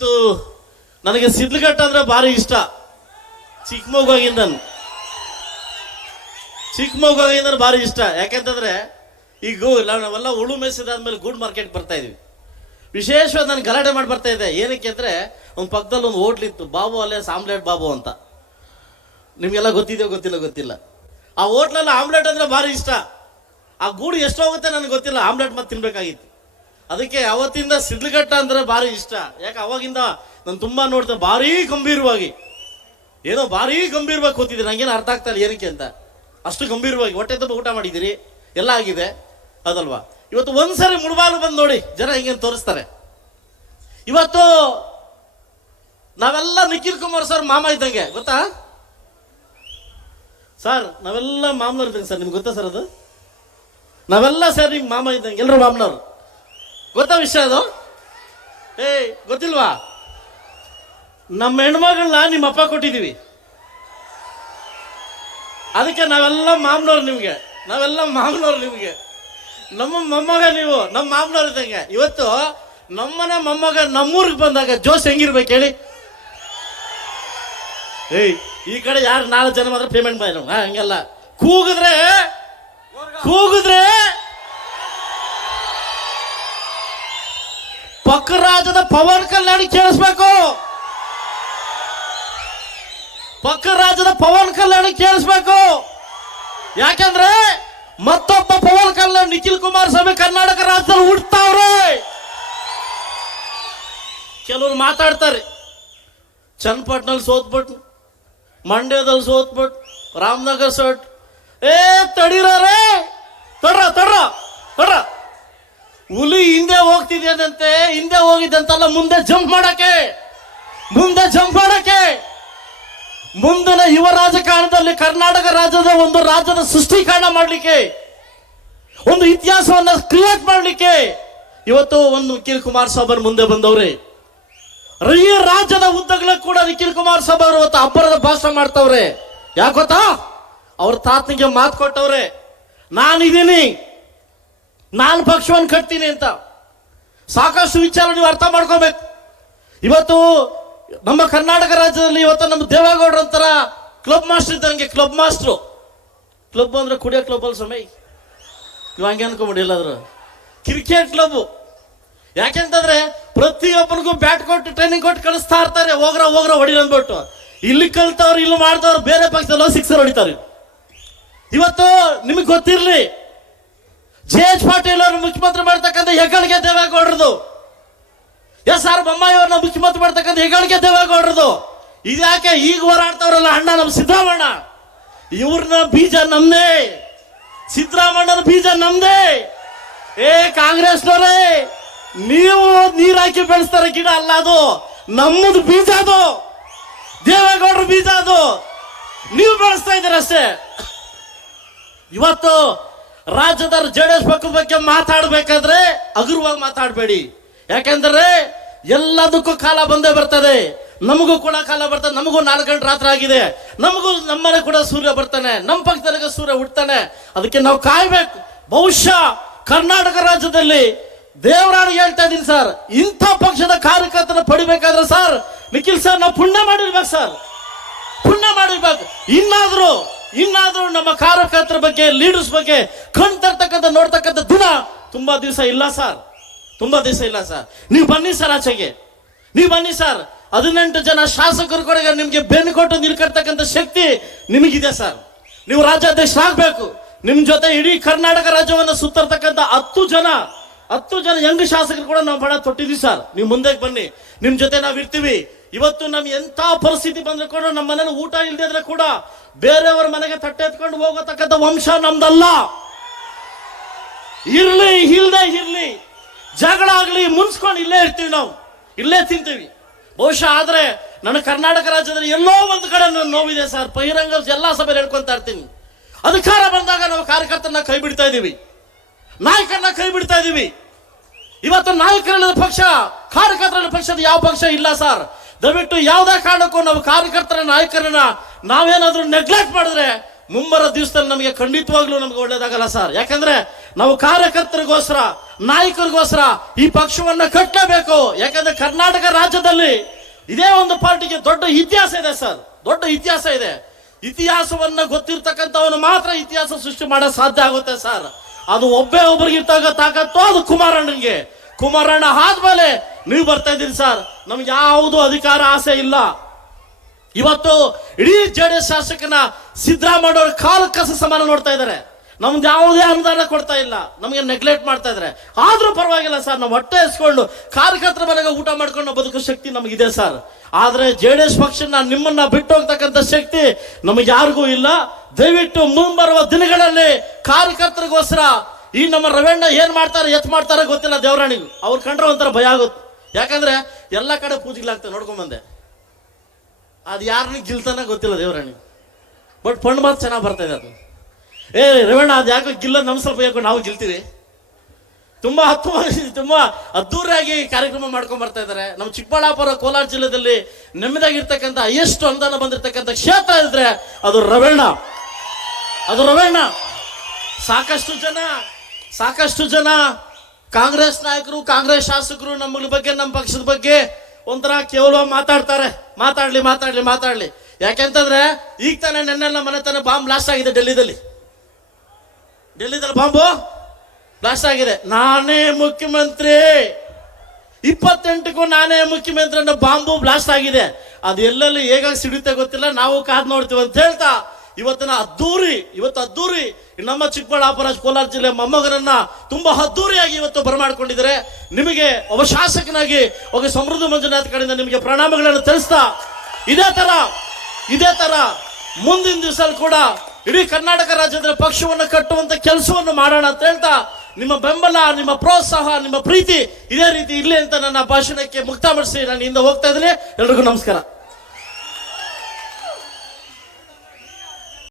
ಇವತ್ತು ನನಗೆ ಸಿದ್ಲಘಟ್ಟ ಅಂದ್ರೆ ಭಾರಿ ಇಷ್ಟ. ಚಿಕ್ಕ ಮಗುವಾಗಿಂದ ಭಾರಿ ಇಷ್ಟ. ಯಾಕೆಂತಂದ್ರೆ ಈಗ ನಾವೆಲ್ಲ ಉಳು ಮೇಸಿದಾದ್ಮೇಲೆ ಗೂಡ್ ಮಾರ್ಕೆಟ್ ಬರ್ತಾ ಇದೀವಿ. ವಿಶೇಷವಾಗಿ ನಾನು ಗಲಾಟೆ ಮಾಡಿ ಬರ್ತಾ ಇದ್ದೆ. ಏನಕ್ಕೆ ಅಂದ್ರೆ ಒಂದು ಪಕ್ಕದಲ್ಲಿ ಒಂದು ಹೋಟ್ಲಿತ್ತು, ಬಾಬು ಅಲ್ಲೇ ಆಮ್ಲೆಟ್ ಬಾಬು ಅಂತ. ನಿಮ್ಗೆಲ್ಲ ಗೊತ್ತಿದೆಯೋ ಗೊತ್ತಿಲ್ಲ. ಆ ಹೋಟ್ಲಲ್ಲಿ ಆಮ್ಲೆಟ್ ಅಂದ್ರೆ ಭಾರಿ ಇಷ್ಟ. ಆ ಗೂಡು ಎಷ್ಟು ಹೋಗುತ್ತೆ ನನಗೆ ಗೊತ್ತಿಲ್ಲ, ಆಮ್ಲೆಟ್ ಮತ್ತೆ ತಿನ್ಬೇಕಾಗಿತ್ತು. ಅದಕ್ಕೆ ಅವತ್ತಿಂದ ಸಿದ್ಲಘಟ್ಟ ಅಂದ್ರೆ ಭಾರಿ ಇಷ್ಟ. ಯಾಕೆ ಅವಾಗಿಂದ ನಾನು ತುಂಬಾ ನೋಡ್ತೇನೆ, ಭಾರಿ ಗಂಭೀರವಾಗಿ ಕೂತಿದ್ದೀನಿ. ನಂಗೇನು ಅರ್ಥ ಆಗ್ತಾ ಇಲ್ಲ ಏನಕ್ಕೆ ಅಂತ. ಅಷ್ಟು ಗಂಭೀರವಾಗಿ ಹೊಟ್ಟೆ ತುಂಬ ಊಟ ಮಾಡಿದ್ದೀರಿ, ಎಲ್ಲ ಆಗಿದೆ ಅದಲ್ವಾ. ಇವತ್ತು ಒಂದ್ಸರಿ ಮುಳುಬಾಲು ಬಂದು ನೋಡಿ, ಜನ ಹಿಂಗೇನು ತೋರಿಸ್ತಾರೆ. ಇವತ್ತು ನಾವೆಲ್ಲ ನಿಖಿಲ್ ಕುಮಾರ್ ಸರ್ ಮಾಮ ಇದ್ದಂಗೆ, ಗೊತ್ತಾ ಸರ್? ನಾವೆಲ್ಲ ಮಾಮನವ್ರು ಇದ್ದಂಗೆ ಸರ್. ನಿಮ್ಗೆ ಗೊತ್ತಾ ಸರ್ ಅದು? ನಾವೆಲ್ಲ ಸರ್ ನಿಮ್ ಮಾಮ ಇದ್ದಂಗೆ, ಎಲ್ಲರೂ ಮಾಮನವ್ರು. ಗೊತ್ತಾ ವಿಷಯ ಅದು? ಗೊತ್ತಿಲ್ವಾ? ನಮ್ಮ ಹೆಣ್ಮಗಳನ್ನ ನಿಮ್ಮ ಅಪ್ಪ ಕೊಟ್ಟಿದ್ದೀವಿ, ಅದಕ್ಕೆ ನಾವೆಲ್ಲ ಮಾಮನವ್ರು ನಿಮ್ಗೆ. ನಮ್ಮ ಮೊಮ್ಮಗ ನೀವು ನಮ್ಮ ಮಾಮನವ್ರು ಇದ್ದಂಗೆ. ಇವತ್ತು ನಮ್ಮನೆ ಮೊಮ್ಮಗ ನಮ್ಮೂರಿಗೆ ಬಂದಾಗ ಜೋಶ್ ಹೆಂಗಿರ್ಬೇಕು ಹೇಳಿ? ಈ ಕಡೆ ಯಾರು 4 ಜನ ಮಾತ್ರ ಪೇಮೆಂಟ್ ಮಾಡಿ ಹಂಗೆಲ್ಲ ಕೂಗಿದ್ರೆ ಪಕ್ಕ ರಾಜ್ಯದ ಪವನ್ ಕಲ್ಯಾಣ್ ಕೇಳಿಸ್ಬೇಕು. ಯಾಕಂದ್ರೆ ಮತ್ತೊಬ್ಬ ಪವನ್ ಕಲ್ಯಾಣ್ ನಿಖಿಲ್ ಕುಮಾರಸ್ವಾಮಿ ಕರ್ನಾಟಕ ರಾಜ್ಯದಲ್ಲಿ ಹುಡ್ತಾವ್ರೆ. ಕೆಲವರು ಮಾತಾಡ್ತಾರೆ, ಚನ್ನಪಟ್ಟಣದಲ್ಲಿ ಸೋತ್ಬಿಟ್ಟು, ಮಂಡ್ಯದಲ್ಲಿ ಸೋತ್ಬಿಟ್ಟು, ರಾಮನಗರ ಸೋಟ್. ತಡೀರೇ, ತಡ್ರ ಹುಲಿ ಹಿಂದೆ ಹೋಗ್ತಿದ್ಯಂತೆ, ಹಿಂದೆ ಹೋಗಿದ್ದಂತಲ್ಲ, ಮುಂದೆ ಜಂಪ್ ಮಾಡಕ್ಕೆ. ಮುಂದಿನ ಯುವ ರಾಜಕಾರಣದಲ್ಲಿ ಕರ್ನಾಟಕ ರಾಜ್ಯದ ಒಂದು ರಾಜ್ಯದ ಸೃಷ್ಟಿಕರಣ ಮಾಡಲಿಕ್ಕೆ, ಒಂದು ಇತಿಹಾಸವನ್ನ ಕ್ರಿಯೇಟ್ ಮಾಡಲಿಕ್ಕೆ ಇವತ್ತು ಒಂದು ನಿಖಿಲ್ ಕುಮಾರಸ್ವಾಮಿ ಮುಂದೆ ಬಂದವ್ರೆ. ಈ ರಾಜ್ಯದ ಉದ್ದಗಲ ಕೂಡ ನಿಖಿಲ್ ಕುಮಾರಸ್ವಾಮಿ ಅವರು ಇವತ್ತು ಅಬ್ಬರದ ಭಾಷಣ ಮಾಡ್ತವ್ರೆ. ಯಾಕೆ ಗೊತ್ತಾ? ಅವ್ರ ತಾತನಿಗೆ ಮಾತು ಕೊಟ್ಟವ್ರೆ, ನಾನಿದ್ದೀನಿ, ನಾನು ಪಕ್ಷವನ್ನು ಕಟ್ತೀನಿ ಅಂತ. ಸಾಕಷ್ಟು ವಿಚಾರ ನೀವು ಅರ್ಥ ಮಾಡ್ಕೋಬೇಕು. ಇವತ್ತು ನಮ್ಮ ಕರ್ನಾಟಕ ರಾಜ್ಯದಲ್ಲಿ ಇವತ್ತು ನಮ್ಮ ದೇವೇಗೌಡರ ಒಂಥರ ಕ್ಲಬ್ ಮಾಸ್ಟರ್ ಇದ್ದಂಗೆ. ಕ್ಲಬ್ ಅಂದ್ರೆ ಕುಡಿಯೋ ಕ್ಲಬ್ ಅಲ್ಲಿ ಸಮಯ ನೀವು ಹಂಗೆ ಅನ್ಕೊಂಬಿಡಿ. ಎಲ್ಲಾದ್ರು ಕ್ರಿಕೆಟ್ ಕ್ಲಬ್. ಯಾಕೆಂತಂದ್ರೆ ಪ್ರತಿಯೊಬ್ಬನಿಗೂ ಬ್ಯಾಟ್ ಕೊಟ್ಟು ಟ್ರೈನಿಂಗ್ ಕೊಟ್ಟು ಕಳಿಸ್ತಾ ಇರ್ತಾರೆ, ಹೋಗ್ರ ಹೊಡಿ ಅಂದ್ಬಿಟ್ಟು. ಇಲ್ಲಿ ಕಲ್ತವ್ರು, ಇಲ್ಲಿ ಮಾಡ್ದವ್ರು ಬೇರೆ ಪಕ್ಷದಲ್ಲಿ ಸಿಕ್ಸರ್ ಹೊಡಿತಾರೆ. ಇವತ್ತು ನಿಮಗೆ ಗೊತ್ತಿರ್ಲಿ, ಜೆ.ಎಚ್. ಪಾಟೀಲ್ ಅವರು ಮುಖ್ಯಮಂತ್ರಿ ಮಾಡ್ತಕ್ಕಂಥ ಹೆಗ್ಗಳಿಕೆ ದೇವೇಗೌಡರದು. ಎಸ್.ಆರ್. ಬೊಮ್ಮಾಯಿ ಅವ್ರನ್ನ ಮುಖ್ಯಮಂತ್ರಿ ಮಾಡ್ತಕ್ಕಂಥ ಹೆಗ್ಗಳಿಕೆ ದೇವೇಗೌಡರದು. ಇದ್ಯಾಕೆ ಈಗ ಹೋರಾಡ್ತವ್ರಲ್ಲ ಅಣ್ಣ ನಮ್ಮ ಸಿದ್ದರಾಮಣ್ಣ, ಇವ್ರನ್ನ ಬೀಜ ನಮ್ದೇ, ಸಿದ್ದರಾಮಣ್ಣನ ಬೀಜ ನಮ್ದೇ. ಕಾಂಗ್ರೆಸ್ನವರೇ, ನೀವು ನೀರ್ ಹಾಕಿ ಬೆಳೆಸ್ತಾರೆ ಗಿಡ ಅಲ್ಲ, ಅದು ನಮ್ಮದು ಬೀಜ, ಅದು ದೇವೇಗೌಡರ ಬೀಜ, ಅದು ನೀವು ಬೆಳೆಸ್ತಾ ಇದ್ದೀರ ಅಷ್ಟೇ. ಇವತ್ತು ರಾಜ್ಯದ ಜೆಡಿಎಸ್ ಪಕ್ಷ ಬಗ್ಗೆ ಮಾತಾಡ್ಬೇಕಾದ್ರೆ ಹಗುರವಾಗಿ ಮಾತಾಡಬೇಡಿ. ಯಾಕೆಂದ್ರೆ ಎಲ್ಲದಕ್ಕೂ ಕಾಲ ಬಂದೇ ಬರ್ತದೆ. ನಮಗೂ ಕೂಡ ಕಾಲ ಬರ್ತದೆ. ನಮಗೂ 4 ಗಂಟೆ ರಾತ್ರಿ ಆಗಿದೆ. ನಮ್ಮನೆ ಕೂಡ ಸೂರ್ಯ ಬರ್ತಾನೆ, ನಮ್ಮ ಪಕ್ಕದಲ್ಲಿ ಸೂರ್ಯ ಹುಡ್ತಾನೆ. ಅದಕ್ಕೆ ನಾವು ಕಾಯ್ಬೇಕು. ಬಹುಶಃ ಕರ್ನಾಟಕ ರಾಜ್ಯದಲ್ಲಿ ದೇವರಾಣಿಗೆ ಹೇಳ್ತಾ ಇದ್ದೀನಿ ಸರ್, ಇಂಥ ಪಕ್ಷದ ಕಾರ್ಯಕರ್ತರ ಪಡಿಬೇಕಾದ್ರೆ ಸರ್, ನಿಖಿಲ್ ಸರ್ ನಾವು ಪುಣ್ಯ ಮಾಡಿರ್ಬೇಕು. ಇನ್ನಾದ್ರೂ ನಮ್ಮ ಕಾರ್ಯಕರ್ತರ ಬಗ್ಗೆ, ಲೀಡರ್ಸ್ ಬಗ್ಗೆ ಕಣ್ತರ್ತಕ್ಕಂಥ ನೋಡ್ತಕ್ಕಂಥ ದಿನ ತುಂಬಾ ದಿವಸ ಇಲ್ಲ ಸರ್. ನೀವು ಬನ್ನಿ ಸರ್, ಆಚೆಗೆ ನೀವು ಬನ್ನಿ ಸರ್. 18 ಜನ ಶಾಸಕರು ಕೂಡ ನಿಮ್ಗೆ ಬೆನ್ನು ಕೊಟ್ಟು ನಿಲ್ಕರ್ತಕ್ಕಂಥ ಶಕ್ತಿ ನಿಮಗಿದೆ ಸರ್. ನೀವು ರಾಜ್ಯಾಧ್ಯಕ್ಷರಾಗಬೇಕು. ನಿಮ್ ಜೊತೆ ಇಡೀ ಕರ್ನಾಟಕ ರಾಜ್ಯವನ್ನು ಸುತ್ತರ್ತಕ್ಕಂಥ 10 ಜನ ಯಂಗ್ ಶಾಸಕರು ಕೂಡ ನಾವು ಬಹಳ ತೊಟ್ಟಿದ್ವಿ ಸರ್. ನೀವು ಮುಂದೆ ಬನ್ನಿ, ನಿಮ್ ಜೊತೆ ನಾವು ಇರ್ತೀವಿ. ಇವತ್ತು ನಮ್ ಎಂತ ಪರಿಸ್ಥಿತಿ ಬಂದ್ರೆ ಕೂಡ, ನಮ್ಮ ಮನೇಲಿ ಊಟ ಇಲ್ದಿದ್ರೆ ಕೂಡ ಬೇರೆಯವರ ಮನೆಗೆ ತಟ್ಟೆ ಎತ್ಕೊಂಡು ಹೋಗತಕ್ಕಂಥ ವಂಶ ನಮ್ದಲ್ಲ. ಇರ್ಲಿ ಜಗಳ ಆಗ್ಲಿ ಮುನ್ಸ್ಕೊಂಡು ಇಲ್ಲೇ ಇರ್ತೀವಿ, ನಾವು ಇಲ್ಲೇ ತಿಂತೀವಿ. ಬಹುಶಃ ಆದ್ರೆ ನನ್ನ ಕರ್ನಾಟಕ ರಾಜ್ಯದಲ್ಲಿ ಎಲ್ಲೋ ಒಂದು ಕಡೆ ನೋವಿದೆ ಸರ್. ಬಹಿರಂಗ ಎಲ್ಲಾ ಸಭೆ ಹೇಳ್ಕೊಂತ ಇರ್ತೀನಿ. ಅಧಿಕಾರ ಬಂದಾಗ ನಾವು ಕಾರ್ಯಕರ್ತರನ್ನ ಕೈ ಬಿಡ್ತಾ ಇದೀವಿ, ನಾಯಕರನ್ನ ಕೈ ಬಿಡ್ತಾ ಇದೀವಿ. ಇವತ್ತು ನಾಯಕರ ಪಕ್ಷ, ಕಾರ್ಯಕರ್ತರ ಪಕ್ಷದ ಯಾವ ಪಕ್ಷ ಇಲ್ಲ ಸರ್. ದಯವಿಟ್ಟು ಯಾವುದೇ ಕಾರಣಕ್ಕೂ ನಾವು ಕಾರ್ಯಕರ್ತರ ನಾಯಕರನ್ನ ನಾವೇನಾದ್ರೂ ನೆಗ್ಲೆಕ್ಟ್ ಮಾಡಿದ್ರೆ ಮುಂಬರೋ ದಿವಸದಲ್ಲಿ ನಮಗೆ ಖಂಡಿತವಾಗ್ಲೂ ನಮ್ಗೆ ಒಳ್ಳೇದಾಗಲ್ಲ ಸರ್. ಯಾಕಂದ್ರೆ ನಾವು ಕಾರ್ಯಕರ್ತರಿಗೋಸ್ಕರ, ನಾಯಕರಿಗೋಸ್ಕರ ಈ ಪಕ್ಷವನ್ನ ಕಟ್ಟಲೇಬೇಕು. ಯಾಕಂದ್ರೆ ಕರ್ನಾಟಕ ರಾಜ್ಯದಲ್ಲಿ ಇದೇ ಒಂದು ಪಾರ್ಟಿಗೆ ದೊಡ್ಡ ಇತಿಹಾಸ ಇದೆ ಸರ್, ದೊಡ್ಡ ಇತಿಹಾಸ ಇದೆ. ಇತಿಹಾಸವನ್ನ ಗೊತ್ತಿರ್ತಕ್ಕಂಥವನು ಮಾತ್ರ ಇತಿಹಾಸ ಸೃಷ್ಟಿ ಮಾಡಕ್ ಸಾಧ್ಯ ಆಗುತ್ತೆ ಸರ್. ಅದು ಒಬ್ಬರಿಗೆ ತಾಕತ್ತು ಅದು ಕುಮಾರಣ್ಣನಿಗೆ. ಕುಮಾರಣ್ಣ ಆದ್ಮೇಲೆ ನೀವು ಬರ್ತಾ ಇದ್ದೀರಿ ಸರ್. ನಮ್ಗೆ ಯಾವುದು ಅಧಿಕಾರ ಆಸೆ ಇಲ್ಲ. ಇವತ್ತು ಇಡೀ ಜೆಡಿಎಸ್ ಶಾಸಕನ ಸಿದ್ದರಾಮಯ್ಯ ಅವ್ರ ಕಾಲ ಕಸ ಸಮಾನ ನೋಡ್ತಾ ಇದ್ದಾರೆ. ನಮ್ಗೆ ಯಾವುದೇ ಅನುದಾನ ಕೊಡ್ತಾ ಇಲ್ಲ, ನಮಗೆ ನೆಗ್ಲೆಕ್ಟ್ ಮಾಡ್ತಾ ಇದ್ದಾರೆ. ಆದ್ರೂ ಪರವಾಗಿಲ್ಲ ಸರ್, ನಾವು ಹೊಟ್ಟೆ ಎಸ್ಕೊಂಡು ಕಾರ್ಯಕರ್ತರ ಮನೆಗೆ ಊಟ ಮಾಡ್ಕೊಂಡು ಬದುಕೋ ಶಕ್ತಿ ನಮಗಿದೆ ಸರ್. ಆದ್ರೆ ಜೆಡಿಎಸ್ ಪಕ್ಷನ ನಿಮ್ಮನ್ನ ಬಿಟ್ಟು ಹೋಗ್ತಕ್ಕಂಥ ಶಕ್ತಿ ನಮಗೆ ಯಾರಿಗೂ ಇಲ್ಲ. ದಯವಿಟ್ಟು ಮುಂಬರುವ ದಿನಗಳಲ್ಲಿ ಕಾರ್ಯಕರ್ತರಿಗೋಸ್ಕರ ಈ ನಮ್ಮ ರವಣ್ಣ ಏನ್ ಮಾಡ್ತಾರೆ ಎತ್ ಮಾಡ್ತಾರೆ ಗೊತ್ತಿಲ್ಲ. ದೇವರಾಣಿಗೂ ಅವ್ರು ಕಂಡ್ರೆ ಒಂಥರ ಭಯ ಆಗುತ್ತೆ. ಯಾಕಂದ್ರೆ ಎಲ್ಲ ಕಡೆ ಪೂಜೆಗಳಾಗ್ತವೆ ನೋಡ್ಕೊಂಡ್ ಬಂದೆ. ಅದು ಯಾರನ್ನ ಗಿಲ್ತಾನ ಗೊತ್ತಿಲ್ಲ ದೇವರಾಣಿ. ಬಟ್ ಪಣ್ಣು ಮಾತು ಚೆನ್ನಾಗಿ ಬರ್ತಾ ಇದೆ. ಅದು ರವಣ್ಣ ಅದು ಯಾಕೋ ಗಿಲ್ಲ ನಮ್ ಸ್ವಲ್ಪ ಯಾಕೋ ನಾವು ಗೆಲ್ತೀವಿ. ತುಂಬಾ ಅದ್ದೂರಿಯಾಗಿ ಕಾರ್ಯಕ್ರಮ ಮಾಡ್ಕೊಂಡ್ ಬರ್ತಾ ಇದ್ದಾರೆ. ನಮ್ಮ ಚಿಕ್ಕಬಳ್ಳಾಪುರ ಕೋಲಾರ ಜಿಲ್ಲೆಯಲ್ಲಿ ನೆಮ್ಮದಿಯಾಗಿರ್ತಕ್ಕಂಥ ಎಷ್ಟು ಅನುದಾನ ಬಂದಿರತಕ್ಕಂಥ ಕ್ಷೇತ್ರ ಇದ್ರೆ ಅದು ರವಣ್ಣ. ಸಾಕಷ್ಟು ಜನ ಕಾಂಗ್ರೆಸ್ ನಾಯಕರು, ಕಾಂಗ್ರೆಸ್ ಶಾಸಕರು ನಮ್ಮ ಬಗ್ಗೆ, ನಮ್ಮ ಪಕ್ಷದ ಬಗ್ಗೆ ಒಂಥರ ಕೇವಲ ಮಾತಾಡ್ಲಿ. ಯಾಕೆಂತಂದ್ರೆ ಈಗ ತಾನೇ ನೆನ್ನೆಲ್ಲ ಮನೆ ತಾನೇ ಬಾಂಬ್ ಬ್ಲಾಸ್ಟ್ ಆಗಿದೆ. ಡೆಲ್ಲಿದಲ್ಲಿ ಬಾಂಬು ಬ್ಲಾಸ್ಟ್ ಆಗಿದೆ. ನಾನೇ ಮುಖ್ಯಮಂತ್ರಿ, 28ಕ್ಕೂ ನಾನೇ ಮುಖ್ಯಮಂತ್ರಿ ಅನ್ನೋ ಬಾಂಬು ಬ್ಲಾಸ್ಟ್ ಆಗಿದೆ. ಅದು ಎಲ್ಲೆಲ್ಲಿ ಹೇಗಾಗಿ ಸಿಡುತ್ತೆ ಗೊತ್ತಿಲ್ಲ, ನಾವು ಕಾದ್ ನೋಡ್ತೀವಿ ಅಂತ ಹೇಳ್ತಾ ಇವತ್ತು ಅದ್ದೂರಿ ನಮ್ಮ ಚಿಕ್ಕಬಳ್ಳಾಪುರ ಕೋಲಾರ ಜಿಲ್ಲೆ ಮೊಮ್ಮಗನನ್ನ ತುಂಬಾ ಅದ್ದೂರಿಯಾಗಿ ಇವತ್ತು ಬರಮಾಡ್ಕೊಂಡಿದ್ದಾರೆ. ನಿಮಗೆ ಒಬ್ಬ ಶಾಸಕನಾಗಿ ಒಬ್ಬ ಸಮೃದ್ಧ ಮಂಜುನಾಥ್ ಕಡೆಯಿಂದ ನಿಮಗೆ ಪ್ರಣಾಮಗಳನ್ನು ತಿಳಿಸ್ತಾ ಇದೇ ತರ ಮುಂದಿನ ದಿವಸ ಕೂಡ ಇಡೀ ಕರ್ನಾಟಕ ರಾಜ್ಯದ ಪಕ್ಷವನ್ನು ಕಟ್ಟುವಂತ ಕೆಲಸವನ್ನು ಮಾಡೋಣ ಅಂತ ಹೇಳ್ತಾ ನಿಮ್ಮ ಬೆಂಬಲ, ನಿಮ್ಮ ಪ್ರೋತ್ಸಾಹ, ನಿಮ್ಮ ಪ್ರೀತಿ ಇದೇ ರೀತಿ ಇರ್ಲಿ ಅಂತ ನನ್ನ ಭಾಷಣಕ್ಕೆ ಮುಕ್ತಾಯಗೊಳಿಸಿ ನಾನು ಇಂದ ಹೋಗ್ತಾ ಇದ್ದೀನಿ. ಎಲ್ರಿಗೂ ನಮಸ್ಕಾರ.